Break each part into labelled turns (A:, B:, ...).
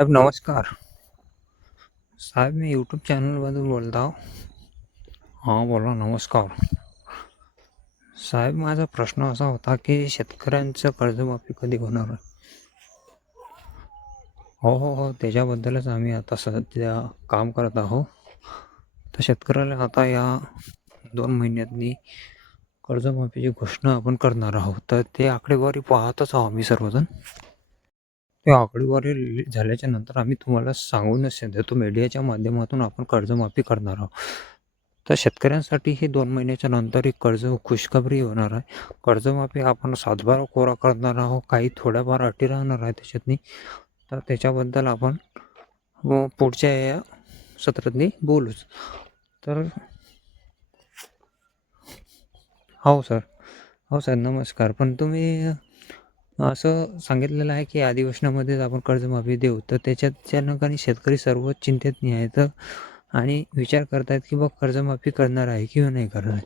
A: साहेब नमस्कार. साहेब मी यूट्यूब चॅनलमधून बोलत आहो. हां बोला नमस्कार. साहेब माझा प्रश्न असा होता की शेतकऱ्यांचं कर्जमाफी कधी होणार? आहे हो हो हो त्याच्याबद्दलच आम्ही आता सध्या काम करत आहोत तर शेतकऱ्याला आता या दोन महिन्यातनी कर्जमाफीची घोषणा आपण करणार आहोत. तर ते आकडेवारी पाहतच आहोत आम्ही सर्वजण. हे आकडेवारी रिलीज झाल्याच्यानंतर आम्ही तुम्हाला सांगूनच देतो मीडियाच्या माध्यमातून आपण कर्जमाफी करणार आहोत. तर शेतकऱ्यांसाठी हे दोन महिन्याच्या नंतर एक कर्ज खुशखबरी होणार आहे. कर्जमाफी आपण सातबारा कोरा करणार आहोत. काही थोड्याफार अटी राहणार आहे त्याच्यातनी. तर त्याच्याबद्दल आपण पुढच्या या सत्रातनी बोलूच. तर हो सर. हो सर नमस्कार. पण तुम्ही असं सांगितलेलं आहे की अधिवेशनामध्येच आपण कर्जमाफी देऊ. तर त्याच्यात काही शेतकरी सर्व चिंतेत नाही आणि विचार करतायत की बघ कर्जमाफी करणार आहे किंवा नाही करणार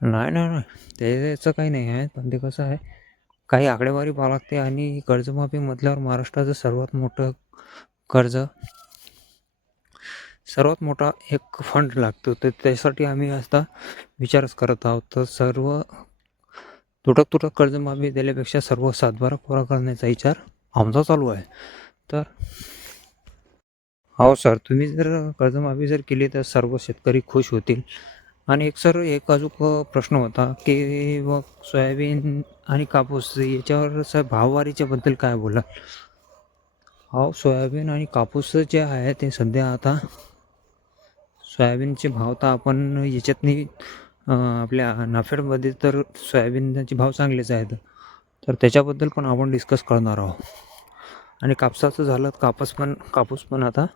A: नाही नाही नाही. त्याचं काही नाही आहे पण ते कसं आहे काही आकडेवारी पाहावं लागते आणि कर्जमाफी म्हटल्यावर महाराष्ट्राचं सर्वात मोठं कर्ज सर्वात मोठा एक फंड लागतो. तर त्यासाठी आम्ही आता विचारच करत आहोत. तर सर्व तुटक तुटक कर्जमाफी दिल्यापेक्षा सर्व सातबारा पुरा करण्याचा विचार आमचा चालू आहे. तर हो सर तुम्ही जर कर्जमाफी जर केली तर सर्व शेतकरी खुश होतील. आणि एक सर एक अजून प्रश्न होता की व सोयाबीन आणि कापूस याच्यावर सर भाववारीच्याबद्दल काय बोला हो सोयाबीन आणि कापूस जे आहे ते सध्या आता सोयाबीनचे भाव तर आपण याच्यातनी आपल्या नाफेडमध्ये तर सोयाबीनचे भाव चांगलेच आहेत. तर त्याच्याबद्दल पण आपण डिस्कस करणार आहोत. आणि कापसाचं झालं कापूस पण कापूस पण आता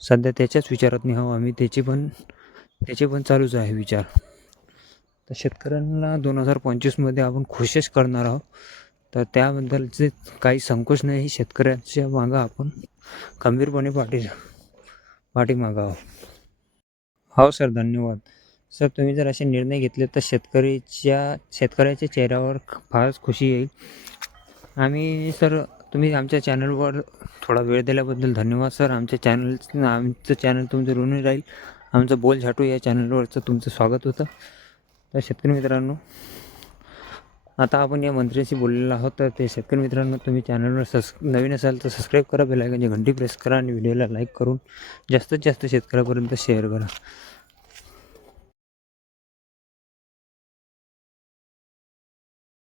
A: सध्या त्याच्याच विचारात नाही आहो आम्ही. त्याची पण त्याचे पण चालूच आहे विचार. तर शेतकऱ्यांना दोन हजार पंचवीसमध्ये आपण खुशच करणार आहोत. तर त्याबद्दलचे काही संकोच नाही. शेतकऱ्यांच्या मागं आपण खंबीरपणे पाठी पाठी मागावं हो सर धन्यवाद. सर तुम्ही जर असे निर्णय घेतले तर शेतकरीच्या शेतकऱ्याच्या चेहऱ्यावर फारच खुशी येईल. आम्ही सर तुम्ही आमच्या चॅनलवर थोडा वेळ दिल्याबद्दल धन्यवाद. सर आमच्या चॅनल आमचं चॅनल तुमचं ऋणी राहील. आमचं बोल झाटू या चॅनलवरचं तुमचं स्वागत होतं. तर शेतकरी मित्रांनो आता आपण या मंत्र्याशी बोललेलो आहोत. तर ते शेतकरी मित्रांनो तुम्ही चॅनलवर सबस् नवीन असाल तर सबस्क्राईब करा बेलायकनची घंटी प्रेस करा आणि व्हिडिओला लाईक करून जास्तीत जास्त शेतकऱ्यापर्यंत शेअर करा.